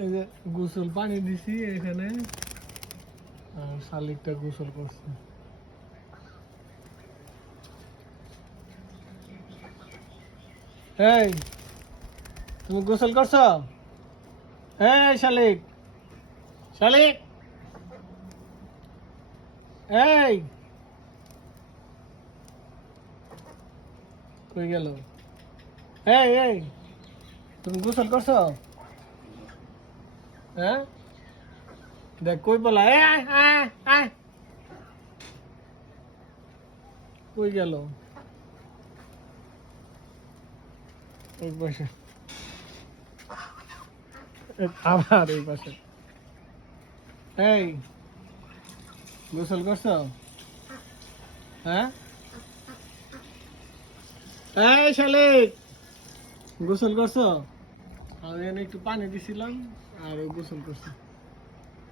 এই যে গোসল পানি দিছি এখানে, আর শালিকটা গোসল করছে। এই তুমি গোসল করছো? এই শালিক, শালিক, এই কই গেল? এই এই তুমি গোসল করছো? হ্যাঁ, দেখ কই বলা, এই আয় আয় আয়, কই গেল? এই পাশে, আবার এই পাশে। এই গোসল করছো? হ্যাঁ, এই শালিক গোসল করছো? আমি এখানে একটু পানি দিছিলাম আর ও গোসল করছে।